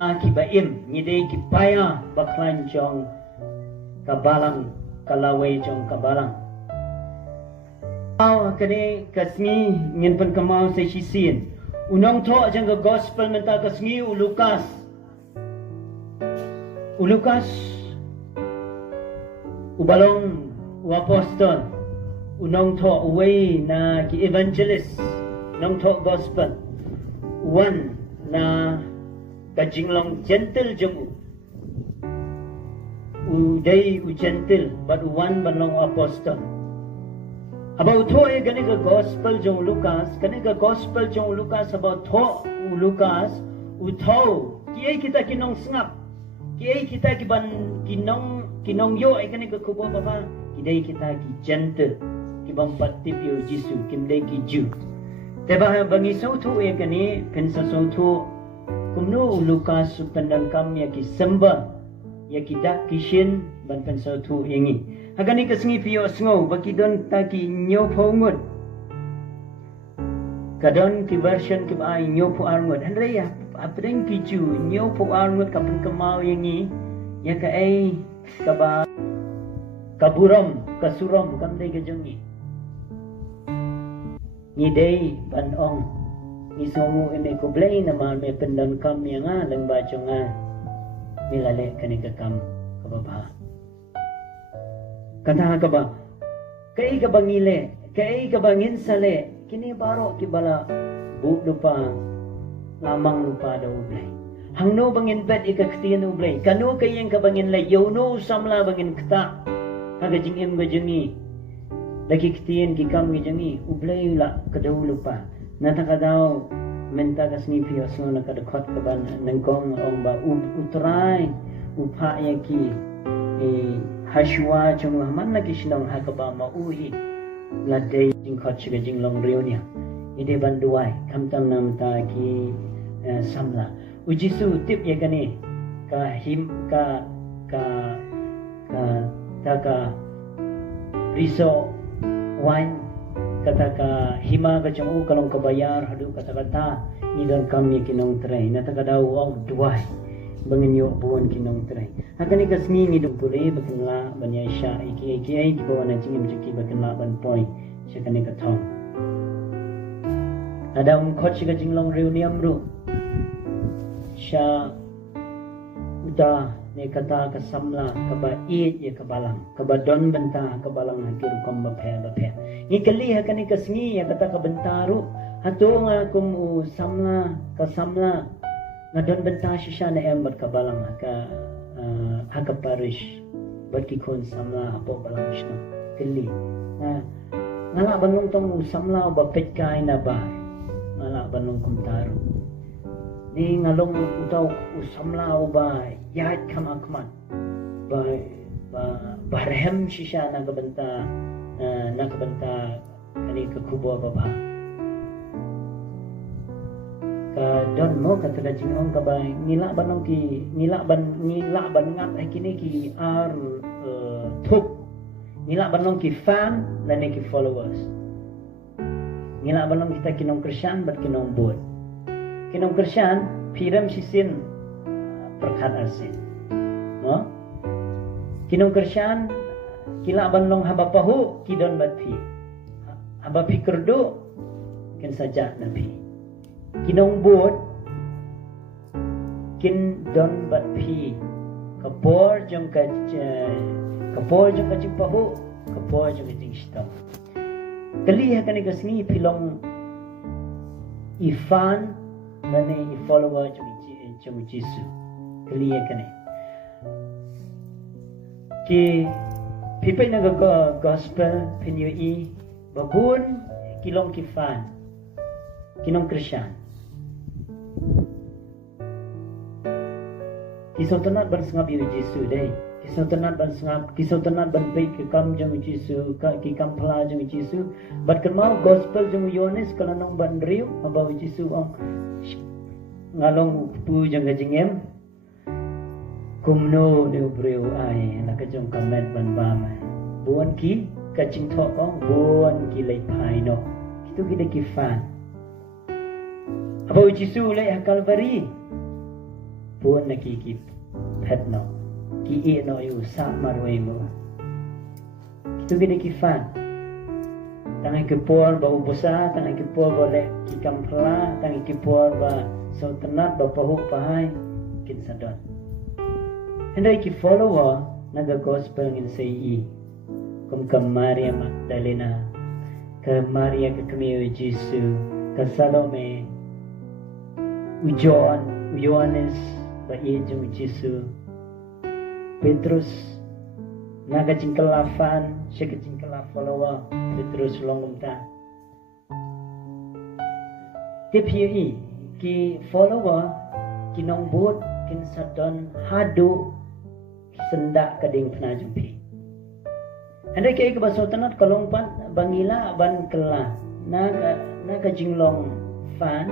Akibaim ngide kipaya baklan jong kabalang kalaway jong kabalang. Kade kasngi ngin pen kamau sa sisin. Unong to jang ka gospel menta kasngi Lukas. Lukas ubalong u apostol. Unong to away na ki evangelist. Nong to gospel. One na kajinglong gentle jong uday u gentle but one balong apostol. About tho e gani ka gospel jong Lucas, gani ka gospel jong Lucas about tho u Lucas u tho kiai kita kinong sngap, kiai kita kiban kinong yo e gani ka kubo baba, kidai kita ki gentle, kibang patip yo Jisu, kimdai ki Jew. Teba bangi so tho e gani pensa so tho kumno u Lucas su pendan kam ya ki sembah, ya ki dak kishin ban pensa tho yengi. Hagani kasngi piyo sngo baki don taki nyo pongut kadon ki version ki ai nyo po arngut andre ya apren ki chu nyo po arngut kapun kamau yengi ya ka ai kaba kaburom kasurom kamdai ka jongi ni dei ban ong ni songu eme ko blai na ma me pendan kam yang lang ba chonga milale kanika kam kababa. Kata ka ba? Kai ka bangile, kai ka bangin sale, kini baro kibala bu lupa lamang lupa daw ublay. Hangno bangin bet ikaktiyan ublay. Kano kayang ka bangin lay, yono samla bangin kta. Hagajing im gajangi. Lagi ktiyan kikam gajangi, ublay la kadaw lupa. Nataka daw menta kasnipi osno nakadakot ka ba nangkong ong ba utray upa yaki Hashwa chung man lagi sinong hakaba mauhi ladai jingkot chiga jinglong rionia ide banduai kamtam nam ta ki samla ujisu tip ya kani ka him ka riso wine kata ka hima ka chung kalong kabayar hadu kata ni don kami kinong tray nataka daw og duai bangenyo buwan kinong tray hakani kasngi ni dupure bakenla banya sha iki di bawah na jingim jiki bakenla ban poi shakani ka thong ada khochi ka jinglong reuniam ru sha uda ne kata ka samla ka ba e ya ka balang ka ba don benta ka balang hakir kom ba phe ni kali hakani kasngi ya kata ka bentaru hatunga kum samla ngadon benta shisha na embat kabalang haka parish bati kon samla apo balang shno kili ngala banung tong samla ba petkai na ba ngala banung kumtaru ni ngalong utaw samla ba yat kamakman ba barhem shisha na kabenta kani kakubo ba ka don mo kata ka jingong ka ba ngila ban ngat kini ki ar thup ngila ban ki fan dan ki followers ngila ban kita kinong Christian bat kinong bot kinong Christian piram sisin perkat asin no kinong Christian kila ban haba pahu kidon bat pi haba pikir do kin saja nabi kinong bot kin don bat pi kapor jong ka pahu kapor jong ka stop kali hakani kasni pilong ifan nane follower jong Jisu kali hakani ki pipai na gospel pinyo i babun kilong kifan kinong Christian kisautanat ban sngap yu Jisu dai kisautanat ban pai ke kam jong Jisu ki kam phala jong Jisu bat kan gospel jong Yohanes kalanong ban riu abaw Jisu ang ngalong pu jong gajingem kumno de breu ai nakajong kamet ban bama buan ki kaching tho ong buan ki lai pai no kitu ki de ki fan abaw Jisu lai Kalvari pun nakiki pet no ki e no yu sa marwe mo itu gini kifan tangan kepor bau busa tangan kepor boleh kikam pela tangan kepor ba so tenat ba pahu pahai kin sadon hendai ki follower naga gospel ngin sei kum kam Maria Magdalena ke Maria ke kemiu Jesu ke Salome John Yohanes ba Yesus Jesu Petrus naga cingkelafan siya cingkelaf follower Petrus longum ta TPE ki follower ki nongbut kin sadon hadu sendak kading penajumpi andai kaya ke baso tanat kalongpan bangila ban kela naga jinglong fan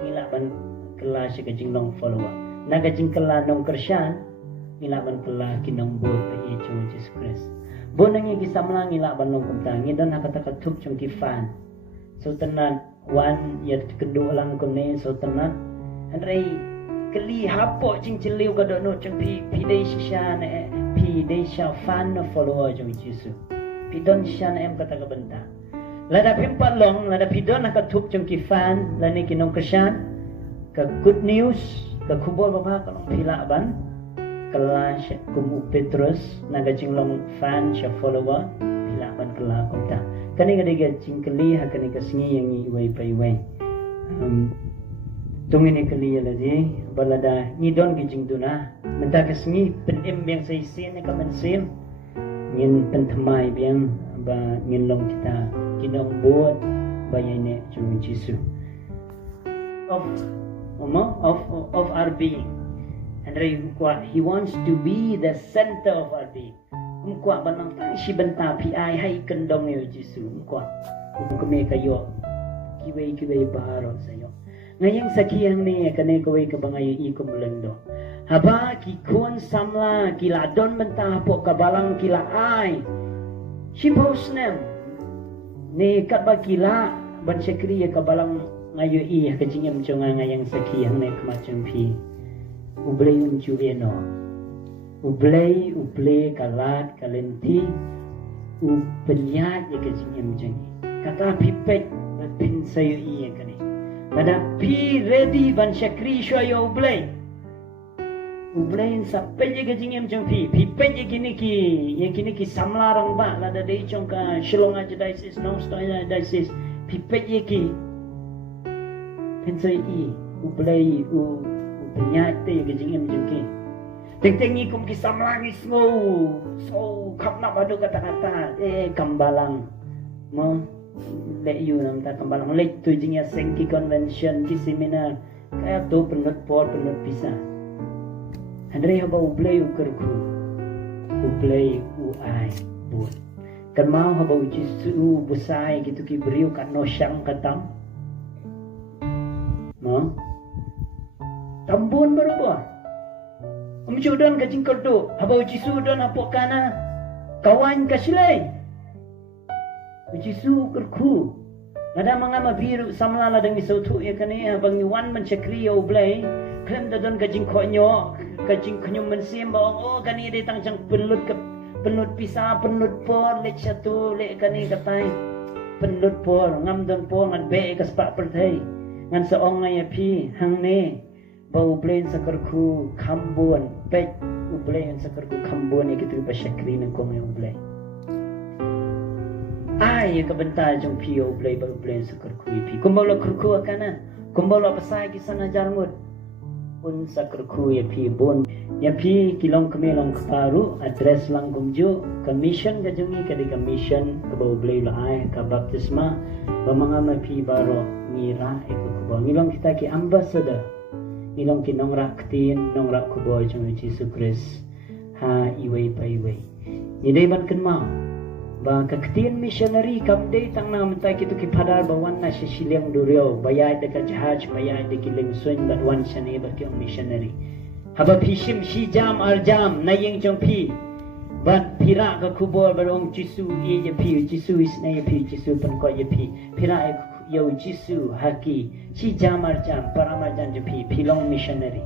ila ban kela siya jinglong follower naga jingkela nong Krisyan ila ban kela kinong bot pa Jesus Christ bonang yung gisamlang ila ban nong kumtang idon nakatakatuk yung kifan so tanan wan yat kedua lang kumne so tanan andai keli hapo jing ciliw ka dono chung pi day siya na pi day siya fan na follower chung Jesus pi don siya na em kata kabenta lada pimpat long lada pi don nakatup chung kifan lani kinong Krisyan ka good news ka kubol bapa kalong pila ban kala siya kumu Petrus naga jinglong fan siya follower pila ban kala kumta kani ga jingkeli ha kani kasingi yang iway pa iway tungin ikali lagi balada ngidon gijing duna menta kasngi penim yang saisin ka mansim ngin pentamai biang ba ngin long kita kinong buat bayane chung Jesu of our being and he wants to be the center of our being umkwa banang si benta pi ai hai kendong ni Jesu umkwa kami kayo kiway baharo sayo ngayang sakiyang ni kanay kaway kabangayo ikom lendo haba kikun samla kiladon benta po kabalang kila ay shibosnem ni kaba kila ban sekriya kabalang ngayo iya kajingam chunga ngayang sakiyang ni kamachang pi ublay unjueno ublay kalat kalenti upenyat ya kajingam chungi kata pipet pin sayo iya kanay Nada pi ready ban syakri shoyo ublay sampai je gajing jong pi pe je kini ki samlarang ba lada dei chong ka shilong aja diocese no stoya diocese pi pe je ki pensai ublay penyate gajing jong ki teng-tengi kum ki samlang so kapna badu kata-kata kambalang mo let you nam ta kambalang let tu jingya sengki convention ki seminar kaya tu penut pisah Andre haba ublay ukerku ublay uai buat kan mau haba ujisu busai gitu ki beriu kat no syang katam no tambun berbuah umjudan ka jingkol tu haba ujisu don apok kana kawan kasilai Ujisu kerku nada mangama biru samlala dang isautu ya kani abang yuan mencekri ya ublay klem dadon kajing konyo kajing kanyum mensim baong kani de tangjang penut pisah penut por lek satu lek kani katai penut por ngam don por ngan be kaspak pertai ngan seong ya pi hang ne ba ublay sakerku kambon pek ublay sakerku kambon ya kitu pasyakri nang kong ya ublay ai ka bentar jong pio blay ba blay sakar kui pi kumbalo kurku akana kumbalo pasai ki sana jarmut un sakar kui pi bon ya pi kilong kemelong kaparu address lang kumju commission ka jongi ka di commission ka ba blay lo ai ka baptisma ba mga mapi baro ngira eko kubo ngilong kita ki ambassador ngilong ki nongrak tin nongrak kubo jong Jesus Christ ha iway pa iway ni ban kenma ba kaktian missionary kam day tang na mentai kitu ki padar bawan na sisilyang duryo bayay de ka jahaj bayay de ki lingsun but one shane ba ki missionary haba pishim shi jam arjam na yeng jong pi ban pira ka kubor barong Jisu ye pi Jisu is na ye pi Jisu pan ko ye pi pira yo Jisu haki shi jam arjam paramarjan je pi pilong missionary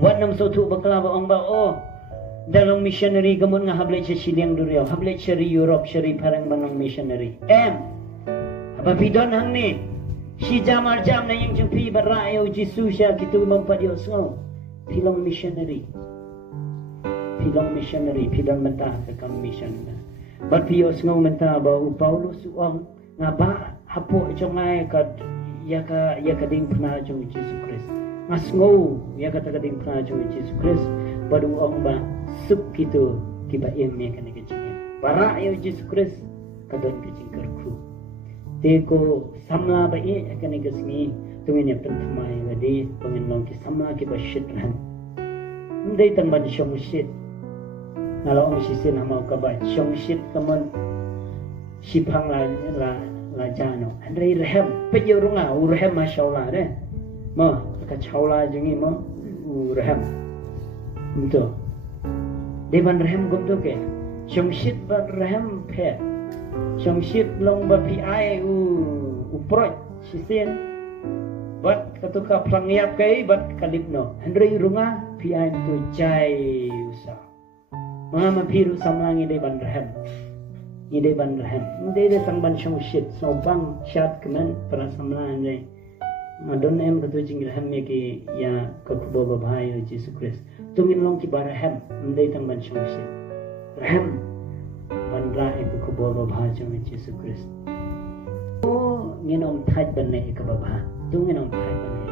Buat nam sotu bakla ba ong ba oh. Dalong missionary gamon nga hablet siya siliang duriyaw. Hablet siya ri Europe, siya ri parang manong missionary. Apapidon hang ni. Si jamar jam na yung jumpi barayo Jesus siya kitu mampadios ngo. Pilong missionary. Pilong missionary. Pilong menta sa mission na. But piyos ngo menta ba u Paulos uang nga ba hapo itong ay kad yaka ding pna jong Jesus Christ. Mas ngo yaka tagading pna jong Jesus Christ. Baru uang ba suk kitu kiba em me kan kecingin. Barayo Jesus Christ kadon kecingker ku. Teko samla ba akan igasngi tungin yang tentumai wadi pengenlong ki samla ki basyit ran ndai tang bad syong shit nalo ong sisin mau ka ba syong shit kaman sipang la jano andai rehem pejo runga rehem masyaallah de mo ka chaula jengi mo rehem untuk devan rehem gum to ke syong shit ba rehem phe syong shit long ba pi ai uproj sisen bat katuka prangyap kai bat kalipno handrei runga pi ai tu jai usa mga mapiru samlangi de ban rahem ide ban rahem ide de sang ban syong shit so bang shat kemen para samlan de madon em katu jing rahem me ki ya kakubo bhai Jesus Christ tungin long ki barahem ide tang ban syong shit rahem bandra ibu kubo bhai Jesus Christ nginom thaj ban ne ka ba tu nginom thaj ban ne